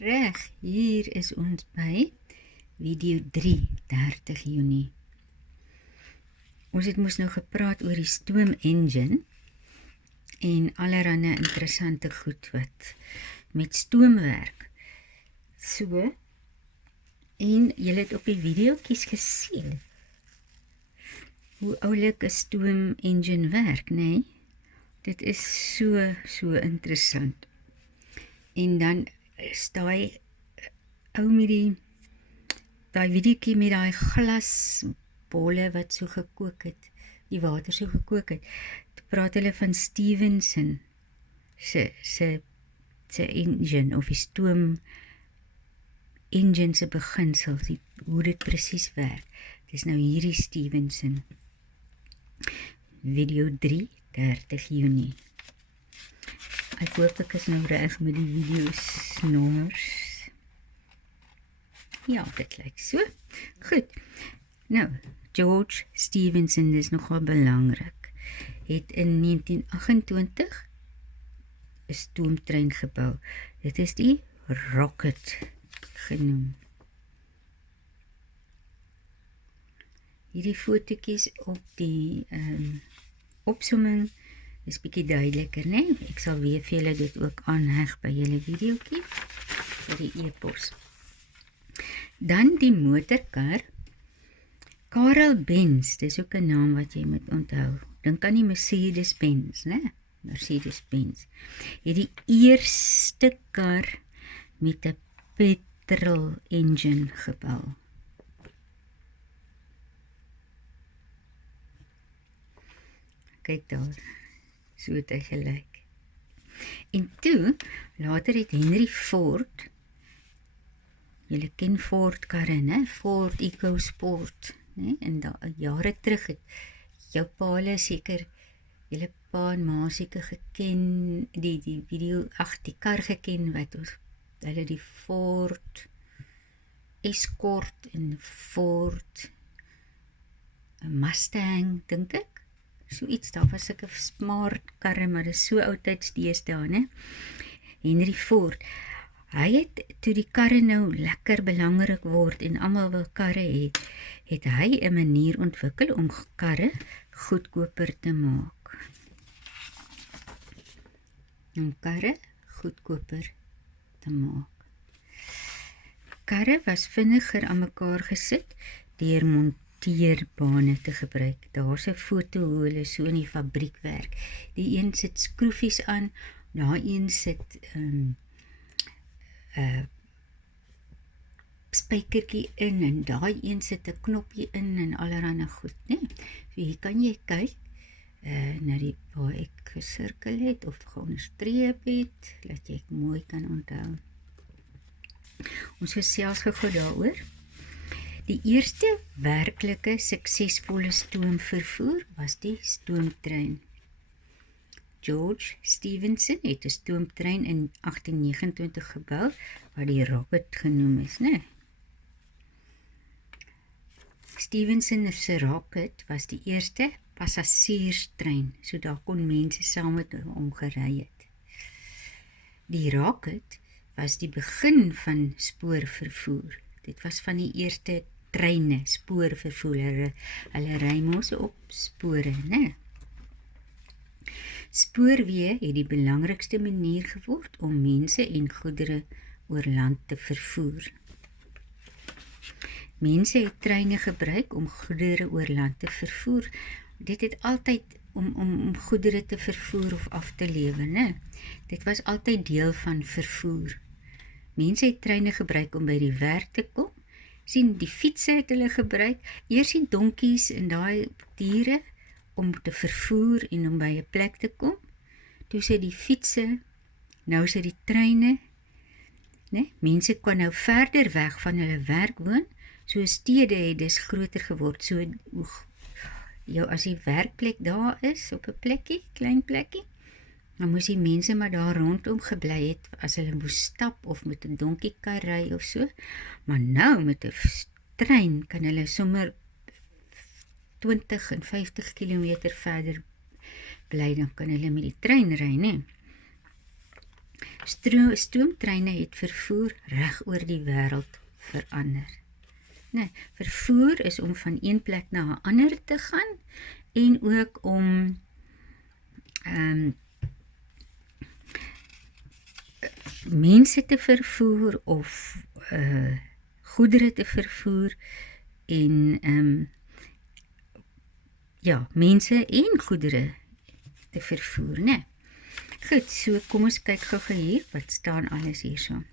Reg, hier is ons by video 3, 30 Junie. Ons het moes nou gepraat oor die stoom engine en allerhande interessante goed wat met stoom werk. So, en julle het op die videoetjies gesien hoe oulik 'n stoom engine werk, nee? Dit is so interessant. En dan is daai ou met daai videoetjie met daai glasbolle wat so gekook het, die water so gekook het. Toe praat hulle van Stephenson se engine of die stoom engine se beginsel, hoe dit presies werk. Dis nou hierdie Stephenson. Video 3, 30 Junie. Ek hoop ek is nou reg met die video's nommers. Ja, dit lyk so. Goed. Nou, George Stephenson, dis nogal belangrik, het in 1928 'n stoomtrein gebou. Dit is die Rocket genoem. Hierdie fotootjies op die opsomming is bietjie duideliker, né? Ek sal weer vir julle dit ook aanheg by julle videoetjie vir die e-pos. Dan die motorkar. Karel Benz, dis ook 'n naam wat jy moet onthou. Dink aan die Mercedes-Benz, né? Mercedes-Benz. Het die eerste kar met 'n petrol engine gebou. Kyk daar, so het hy gelyk. En toe, later het Henry Ford, julle ken Ford karre, né? Ford EcoSport, né? En daar jare terug het jou pa hulle seker, julle pa en ma seker geken, die video, die kar geken wat ons, hulle die Ford Escort en Ford Mustang, dink ek. So iets, daar was sulke smart karre, maar dit is so oudtyds deesdae, né? Henry Ford, hy het, toe die karre nou lekker belangrik word en almal wil karre hê, het hy 'n manier ontwikkel om karre goedkoper te maak. Karre was vinniger aan mekaar gesit deur monteerbane te gebruik. Daar's 'n foto hoe hulle so in die fabriek werk. Die een sit skroefies aan, daai een sit spykertjie in en daai een sit 'n knopjie in en allerhande goed, né? So hier kan jy kyk na die waar ek gesirkel het of geonderstreep het, dat jy mooi kan onthou. Ons gesels gou daaroor. Die eerste werklike suksesvolle stoomvervoer was die stoomtrein. George Stephenson het 'n stoomtrein in 1829 gebou, wat die Rocket genoem is, né? Stephenson se Rocket was die eerste passasierstrein, so daar kon mense saam met hom gery het. Die Rocket was die begin van spoorvervoer. Dit was van die eerste treine, spoorvervoer. Hulle ry mos op spore, né? Spoorweë het die belangrikste manier geword om mense en goedere oor land te vervoer. Mense het treine gebruik om goedere oor land te vervoer. Dit het altyd om goedere te vervoer of af te lewer, né? Dit was altyd deel van vervoer. Mense het treine gebruik om by die werk te kom. Sien, die fietsse het hulle gebruik. Eers die donkies en daai diere om te vervoer en om by 'n plek te kom. Toe sê die fietsse, nou sê die treine, né? Mense kan nou verder weg van hulle werk woon, so stede het dus groter geword. So as die werkplek daar is, op 'n plekkie, klein plekkie, dan moes die mense maar daar rondom gebly het, as hulle moes stap of met 'n donkiekar ry of so. Maar nou met 'n trein kan hulle sommer 20 en 50 kilometer verder bly, dan kan hulle met die trein ry, né? Stoomtreine het vervoer reg oor die wêreld verander. Nee, vervoer is om van een plek na 'n ander te gaan en ook om mense te vervoer of goedere te vervoer en mense en goedere te vervoer, né? Goed, so kom ons kyk gou hier, wat staan alles hierso.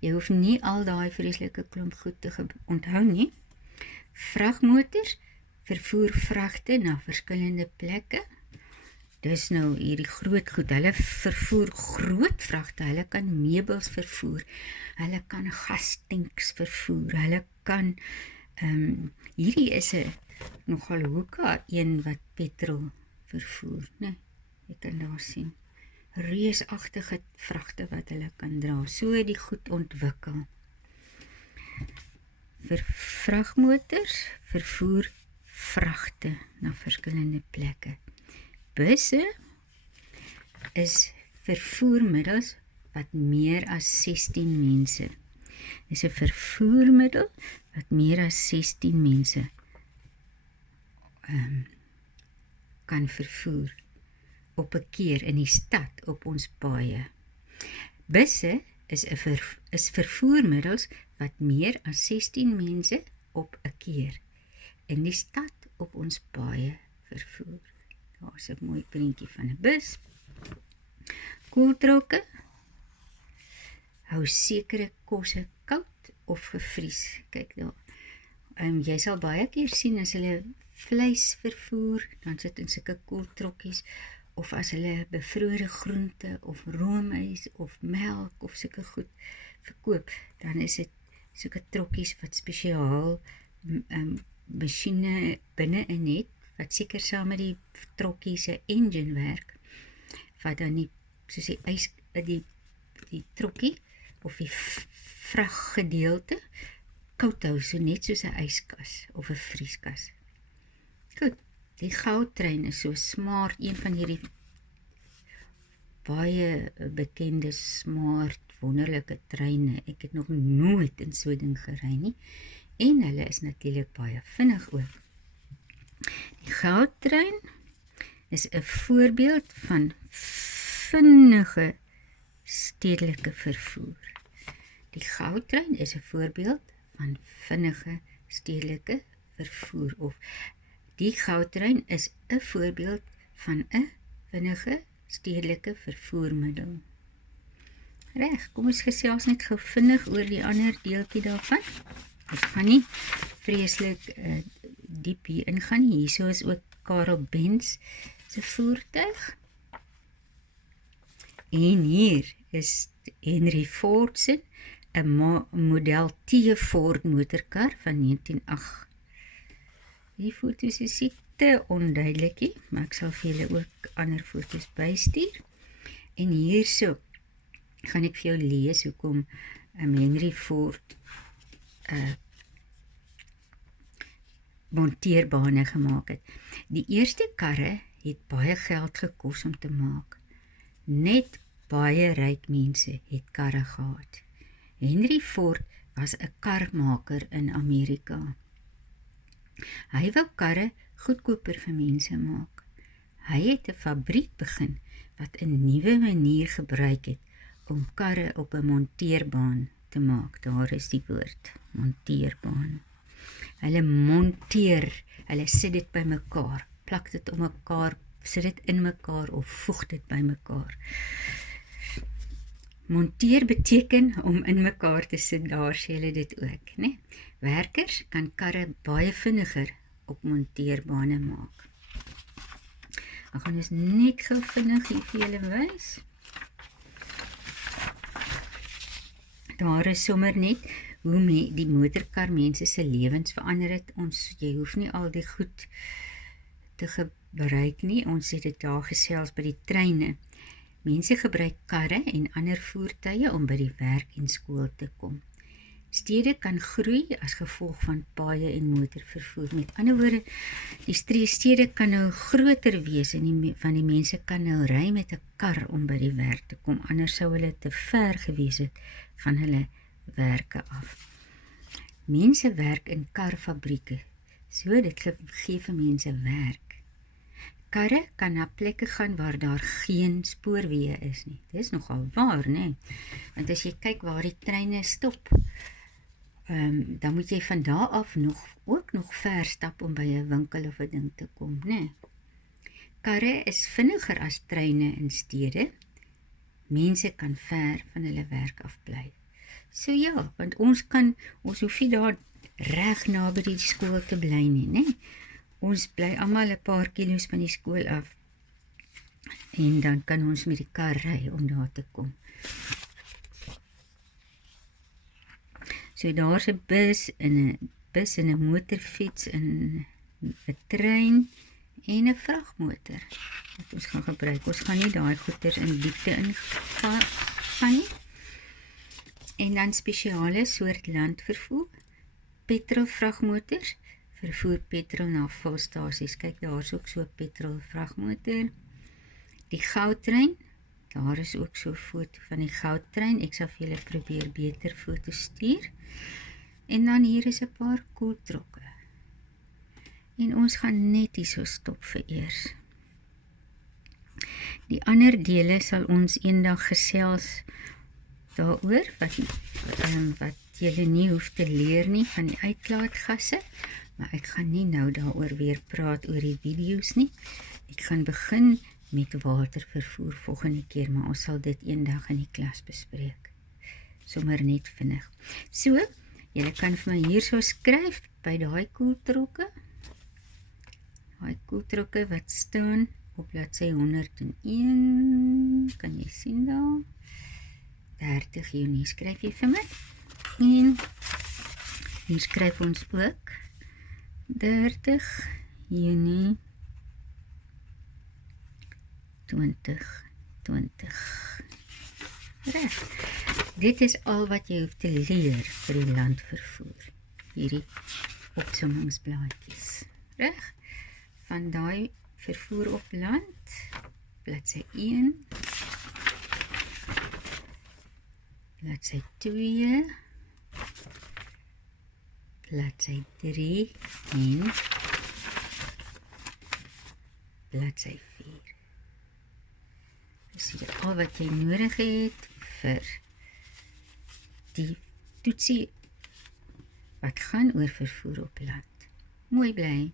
Jy hoef nie al daai vreeslike klomp goed te onthou nie. Vragmotors vervoer vragte na verskillende plekke. Dis nou hierdie groot goed, hulle vervoer groot vragte, hulle kan meubels vervoer, hulle kan gastanks vervoer, hulle kan, hierdie is 'n nogal hoeka een wat petrol vervoer, né? Jy kan daar sien, reusagtige vragte wat hulle kan dra, so het die goed ontwikkel. Vragmotors vervoer vragte na verskillende plekke. Busse is vervoermiddels wat meer as 16 mense. Dis 'n vervoermiddel wat meer as 16 mense kan vervoer op 'n keer in die stad op ons paaie. Busse is vervoermiddels wat meer as 16 mense op 'n keer in die stad op ons paaie vervoer. Daar is 'n mooi prentjie van 'n bus. Koeltrokke hou sekere kosse koud of gevries. Kyk daar. Jy sal baie keer sien as hulle vleis vervoer, dan sit in sulke koeltrokkies, of as hulle bevrore groente of roomys of melk of sulke goed verkoop, dan is dit sulke trokkies wat spesiaal masjiene binne-in het, wat seker saam met die trokkie se engine werk, wat dan nie, soos die trokkie of die vraggedeelte koud hou, so net soos 'n yskas of 'n vrieskas. Goed, die goudtrein is so smart, een van hierdie baie bekende smart, wonderlike treine. Ek het nog nooit in so 'n ding gery nie, en hulle is natuurlik baie vinnig ook. Die goudtrein is 'n voorbeeld van vinnige stedelike vervoer. Die goudtrein is 'n voorbeeld van vinnige stedelike vervoer, of die goudtrein is 'n voorbeeld van 'n vinnige stedelike vervoermiddel. Reg, kom ons gesels net gou vinnig oor die ander deeltjie daarvan. Ek gaan nie vreeslik diep hier ingaan nie. Hierso is ook Karel Benz se voertuig. En hier is Henry Ford se 'n model T Ford motorkar van 1908. Die foto's is te onduidelikie, maar ek sal vir julle ook ander foto's bystuur. En hierso gaan ek vir jou lees hoekom Henry Ford monteerbane gemaak het. Die eerste karre het baie geld gekos om te maak. Net baie ryk mense het karre gehad. Henry Ford was 'n karmaker in Amerika. Hy wou karre goedkoper vir mense maak. Hy het 'n fabriek begin wat 'n nuwe manier gebruik het om karre op 'n monteerbaan te maak. Daar is die woord, monteerbaan. Hulle monteer, hulle sit dit by mekaar, plak dit om mekaar, sit dit in mekaar of voeg dit by mekaar. Monteer beteken om in mekaar te sit, daar sê hulle dit ook, né? Werkers kan karre baie vinniger op monteerbane maak. Ek gaan dus net gou vinnig hier vir julle wys. Daar is sommer net hoe die motorkar mense se lewens verander het. Jy hoef nie al die goed te gebruik nie. Ons het dit daar gesels by die treine. Mense gebruik karre en ander voertuie om by die werk en skool te kom. Stede kan groei as gevolg van paaie en motorvervoer. Met ander woorde, die stede kan nou groter wees en van die mense kan nou ry met 'n kar om by die werk te kom, anders sou hulle te ver gewees het van hulle werke af. Mense werk in karfabrieke, so dit gee vir mense werk. Karre kan na plekke gaan waar daar geen spoorweë is nie. Dit is nogal waar, né? Want as jy kyk waar die treine stop, dan moet jy van daar af ook nog ver stap om by 'n winkel of 'n ding te kom, né? Karre is vinniger as treine in stede. Mense kan ver van hulle werk af bly. So ja, want ons hoef nie daar reg naby die skool te bly nie, né? Ons bly almal 'n paar kilos van die skool af en dan kan ons met die kar ry om daar te kom. So daar's 'n bus en 'n motorfiets en 'n trein en 'n vragmotor wat ons gaan gebruik. Ons gaan nie daai goeders in diepte ingaan nie. En dan spesiale soort landvervoer, petrolvragmotors, vervoer petrol na vulstasies. Kyk, daar is ook so 'n petrolvragmotor. Die goudtrein, daar is ook so 'n foto van die goudtrein. Ek sal vir julle probeer beter foto's stuur. En dan hier is 'n paar koeltrokke. En ons gaan net hierso stop vir eers. Die ander dele sal ons eendag gesels daaroor, wat julle nie hoef te leer nie van die uitlaatgasse, maar ek gaan nie nou daaroor weer praat oor die video's nie. Ek gaan begin met watervervoer volgende keer, maar ons sal dit eendag in die klas bespreek. Sommer net vinnig. So, julle kan vir my hierso skryf by daai koeltrokke. Daai koeltrokke wat staan op bladsy 101, kan jy sien daar? 30 Junie skryf jy vir my. En hier skryf ons ook 30 Junie 2020. Reg. Dit is al wat jy hoef te leer vir die landvervoer. Hierdie opsommingsblaadjies. Reg? Van daai vervoer op land, bladsy 1, bladsy 2, bladsy 3 en bladsy 4. Dis hier al wat jy nodig het vir die toetsie wat gaan oor vervoer op land. Mooi bly.